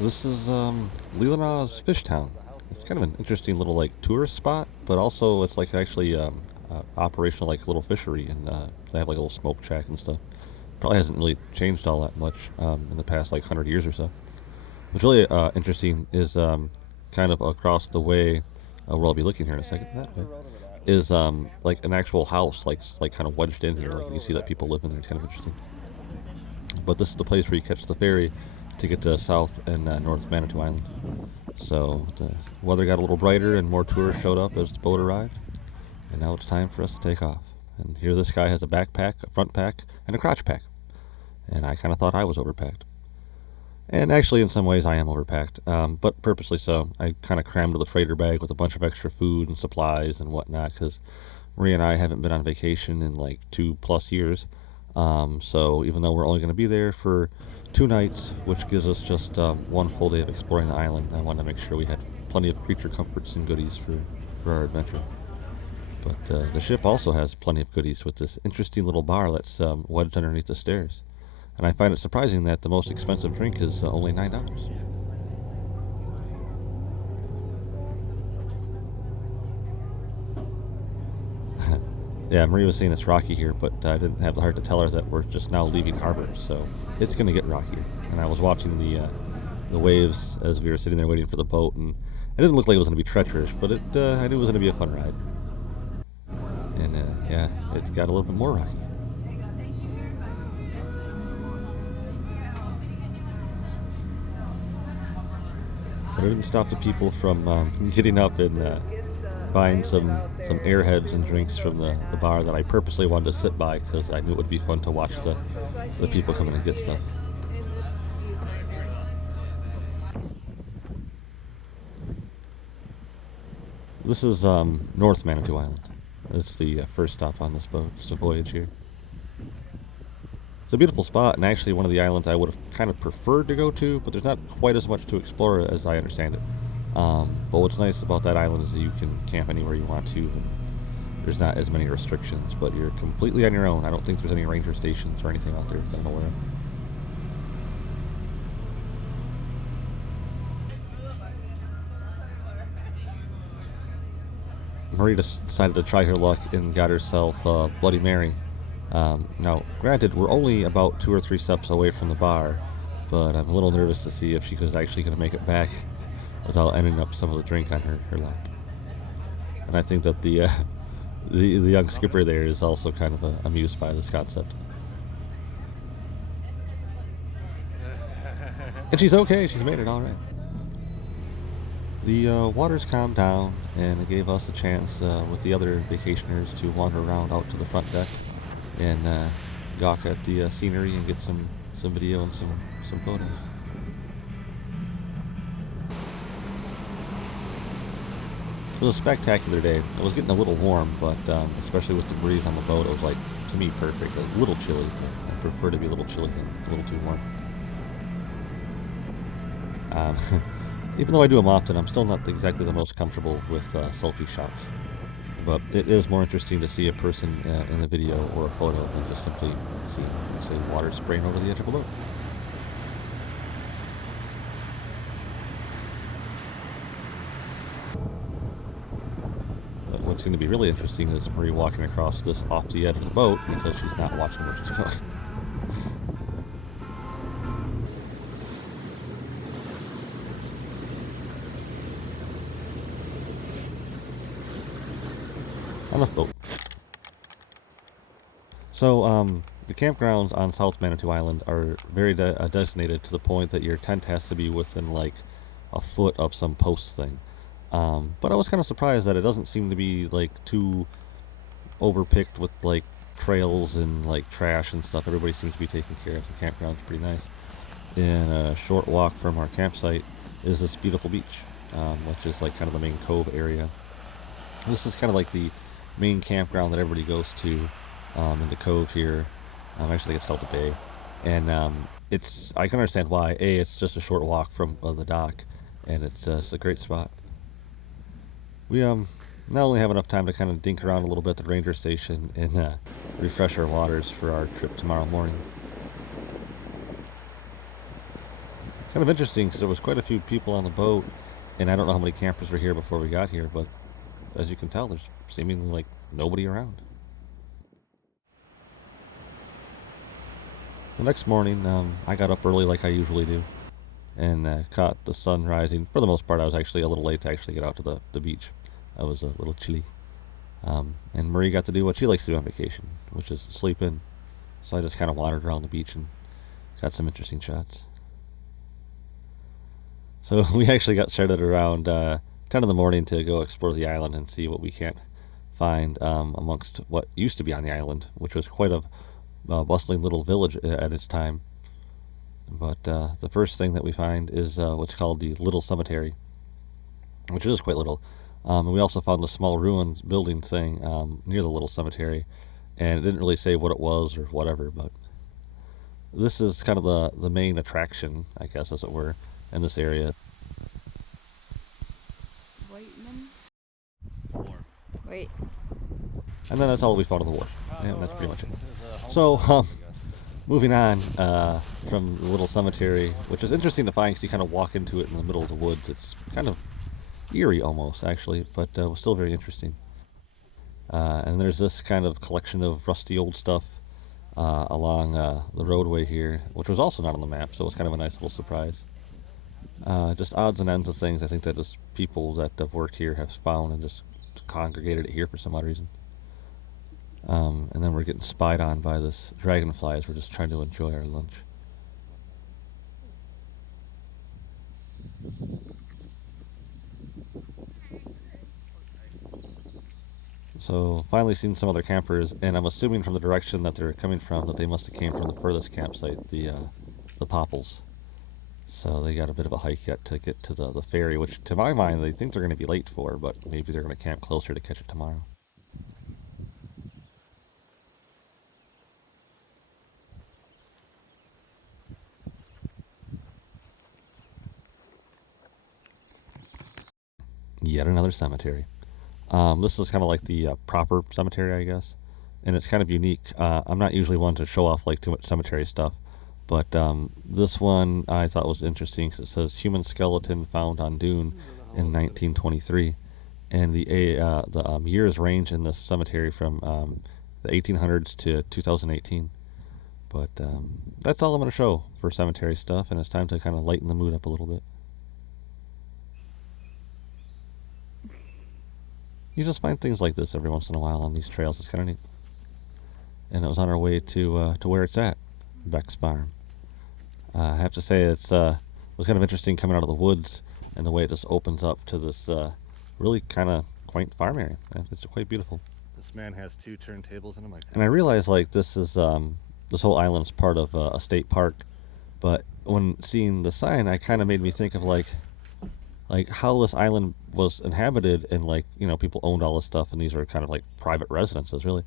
This is Leelanau's Fish Town. It's kind of an interesting little like tourist spot, but also it's like actually operational like little fishery, and they have like a little smoke shack and stuff. Probably hasn't really changed all that much in the past like 100 years or so. What's really interesting is kind of across the way, where I'll be looking here in a second. That way is like an actual house, like kind of wedged in here. Like you see that people live in there. It's kind of interesting. But this is the place where you catch the ferry to get to South and North Manitou Island. So the weather got a little brighter and more tourists showed up as the boat arrived. And now it's time for us to take off. And here this guy has a backpack, a front pack, and a crotch pack. And I kind of thought I was overpacked. And actually, in some ways, I am overpacked, but purposely so. I kind of crammed the freighter bag with a bunch of extra food and supplies and whatnot because Maria and I haven't been on vacation in like 2+ years. So even though we're only going to be there for 2 nights, which gives us just one full day of exploring the island, I wanted to make sure we had plenty of creature comforts and goodies for our adventure. But the ship also has plenty of goodies with this interesting little bar that's wedged underneath the stairs. And I find it surprising that the most expensive drink is only $9. Yeah, Maria was saying it's rocky here, but I didn't have the heart to tell her that we're just now leaving harbor, so it's going to get rockier. And I was watching the waves as we were sitting there waiting for the boat, and it didn't look like it was going to be treacherous, but I knew it was going to be a fun ride. And yeah, it got a little bit more rocky. But it didn't stop the people from getting up and buying some airheads and drinks from the bar that I purposely wanted to sit by because I knew it would be fun to watch the people come in and get stuff. This is North Manitou Island. It's the first stop on this boat. It's a voyage here. It's a beautiful spot, and actually one of the islands I would have kind of preferred to go to, but there's not quite as much to explore as I understand it. But what's nice about that island is that you can camp anywhere you want to, and there's not as many restrictions, but you're completely on your own. I don't think there's any ranger stations or anything out there that I'm aware of. Marie decided to try her luck and got herself Bloody Mary. Now, granted, we're only about 2 or 3 steps away from the bar, but I'm a little nervous to see if she was actually going to make it back without ending up some of the drink on her lap. And I think that the young skipper there is also kind of amused by this concept. And she's okay. She's made it all right. The waters calmed down, and it gave us a chance with the other vacationers to wander around out to the front deck and gawk at the scenery and get some video and some photos. It was a spectacular day. It was getting a little warm, but especially with the breeze on the boat, it was like, to me, perfect. A little chilly, but I prefer to be a little chilly than a little too warm. Um, even though I do them often, I'm still not exactly the most comfortable with selfie shots. But it is more interesting to see a person in a video or a photo than just simply see, say, water spraying over the edge of a boat. But what's going to be really interesting is Marie walking across this off the edge of the boat because she's not watching where she's going. Enough boat. So, the campgrounds on South Manitou Island are very designated to the point that your tent has to be within like a foot of some post thing. But I was kind of surprised that it doesn't seem to be like too overpicked with like trails and like trash and stuff. Everybody seems to be taking care of. The campground's pretty nice. And a short walk from our campsite is this beautiful beach, which is like kind of the main cove area. This is kind of like the main campground that everybody goes to in the cove here. I actually think it's called the Bay, and it's I can understand why. A, it's just a short walk from the dock, and it's a great spot. We not only have enough time to kind of dink around a little bit at the ranger station and refresh our waters for our trip tomorrow morning. Kind of interesting because there was quite a few people on the boat, and I don't know how many campers were here before we got here, but as you can tell, there's seemingly like nobody around. The next morning, I got up early like I usually do, and caught the sun rising. For the most part, I was actually a little late to actually get out to the beach. I was a little chilly. And Marie got to do what she likes to do on vacation, which is sleep in. So I just kind of wandered around the beach and got some interesting shots. So we actually got started around 10 in the morning to go explore the island and see what we can't find amongst what used to be on the island, which was quite a bustling little village at its time. But the first thing that we find is what's called the Little Cemetery, which is quite little. And we also found a small ruined building thing near the Little Cemetery, and it didn't really say what it was or whatever, but this is kind of the main attraction, I guess, as it were, in this area. Wait. And then that's all we found on the wharf. And that's pretty much it. So, moving on from the Little Cemetery, which is interesting to find because you kind of walk into it in the middle of the woods. It's kind of eerie almost, actually, but was still very interesting. And there's this kind of collection of rusty old stuff along the roadway here, which was also not on the map, so it was kind of a nice little surprise. Just odds and ends of things I think that just people that have worked here have found and just congregated it here for some odd reason. And then we're getting spied on by this dragonfly as we're just trying to enjoy our lunch. So finally seen some other campers, and I'm assuming from the direction that they're coming from that they must have came from the furthest campsite, the Popples. So they got a bit of a hike yet to get to the ferry, which to my mind they think they're going to be late for, but maybe they're going to camp closer to catch it tomorrow. Yet another cemetery. This is kind of like the proper cemetery, I guess, and it's kind of unique. I'm not usually one to show off like too much cemetery stuff, but this one I thought was interesting because it says human skeleton found on dune in 1923, and the years range in this cemetery from the 1800s to 2018. But that's all I'm going to show for cemetery stuff, and it's time to kind of lighten the mood up a little bit. You just find things like this every once in a while on these trails. It's kind of neat. And it was on our way to where it's at, Beck's Farm. I have to say it was kind of interesting coming out of the woods and the way it just opens up to this really kind of quaint farm area. It's quite beautiful. This man has two turntables and a microphone. And I realize like this whole island's part of a state park, but when seeing the sign, I kind of made me think of like how this island was inhabited and like people owned all this stuff and these are kind of like private residences really,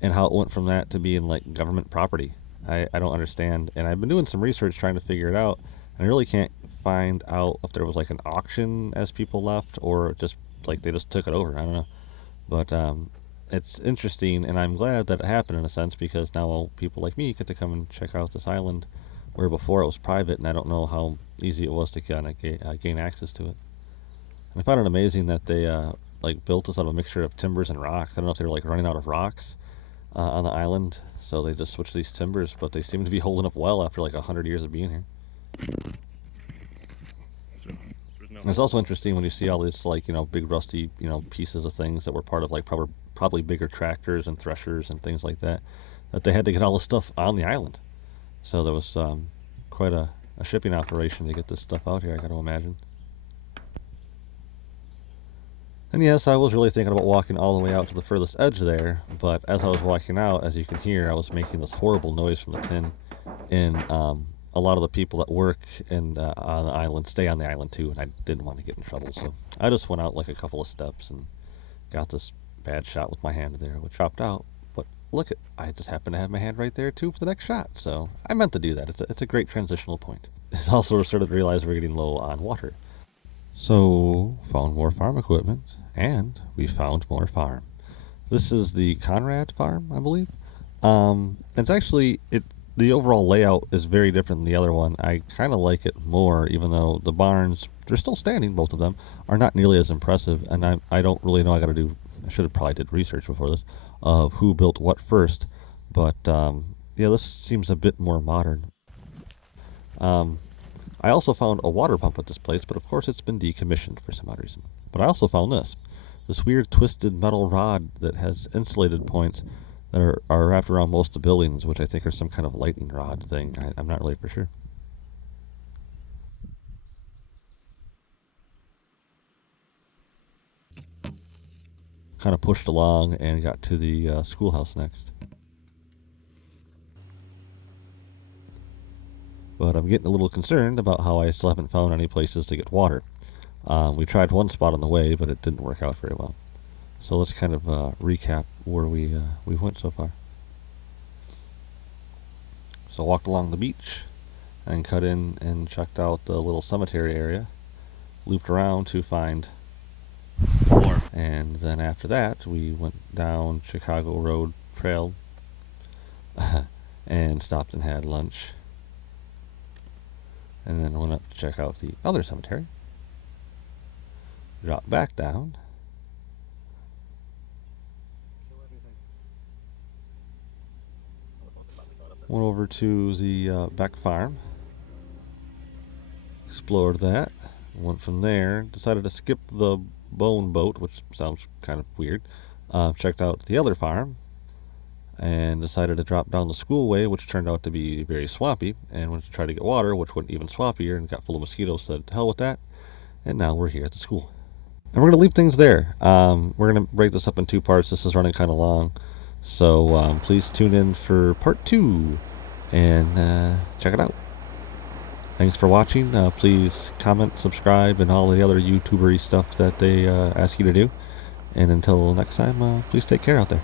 and how it went from that to being like government property. I don't understand, and I've been doing some research trying to figure it out, and I really can't find out if there was like an auction as people left or just like they just took it over. I don't know, but it's interesting, and I'm glad that it happened in a sense because now people like me get to come and check out this island where before it was private, and I don't know how easy it was to kind of gain access to it. And I found it amazing that they like built this out of a mixture of timbers and rocks. I don't know if they were like running out of rocks on the island, so they just switched these timbers, but they seem to be holding up well after like 100 years of being here. And it's also interesting when you see all these like big rusty pieces of things that were part of like probably bigger tractors and threshers and things like that, that they had to get all this stuff on the island. So there was quite a shipping operation to get this stuff out here, I got to imagine. And yes, I was really thinking about walking all the way out to the furthest edge there, but as I was walking out, as you can hear, I was making this horrible noise from the tin, and a lot of the people that work on the island stay on the island too, and I didn't want to get in trouble, so I just went out like a couple of steps and got this bad shot with my hand there, which dropped out. But look, I just happened to have my hand right there too for the next shot, so I meant to do that. It's a great transitional point. It's also started to realize we're getting low on water. So, found more farm equipment, and we found more farm. This is the Conrad farm, I believe. It's actually, The overall layout is very different than the other one. I kind of like it more, even though the barns, they're still standing, both of them, are not nearly as impressive. And I don't really know. I should have probably did research before this of who built what first. But yeah, this seems a bit more modern. Um, I also found a water pump at this place, but of course it's been decommissioned for some odd reason. But I also found this weird twisted metal rod that has insulated points that are wrapped around most of the buildings, which I think are some kind of lightning rod thing. I'm not really for sure. Kind of pushed along and got to the schoolhouse next. But I'm getting a little concerned about how I still haven't found any places to get water. We tried one spot on the way, but it didn't work out very well. So let's kind of recap where we went so far. So walked along the beach and cut in and checked out the little cemetery area. Looped around to find more. And then after that, we went down Chicago Road Trail and stopped and had lunch. And then went up to check out the other cemetery. Dropped back down. Went over to the Beck Farm. Explored that. Went from there. Decided to skip the bone boat, which sounds kind of weird. Checked out the other farm. And decided to drop down the schoolway, which turned out to be very swampy. And went to try to get water, which went even swampier and got full of mosquitoes. Said, to hell with that. And now we're here at the school. And we're going to leave things there. We're going to break this up in two parts. This is running kind of long. So please tune in for part 2 and check it out. Thanks for watching. Please comment, subscribe, and all the other YouTubery stuff that they ask you to do. And until next time, please take care out there.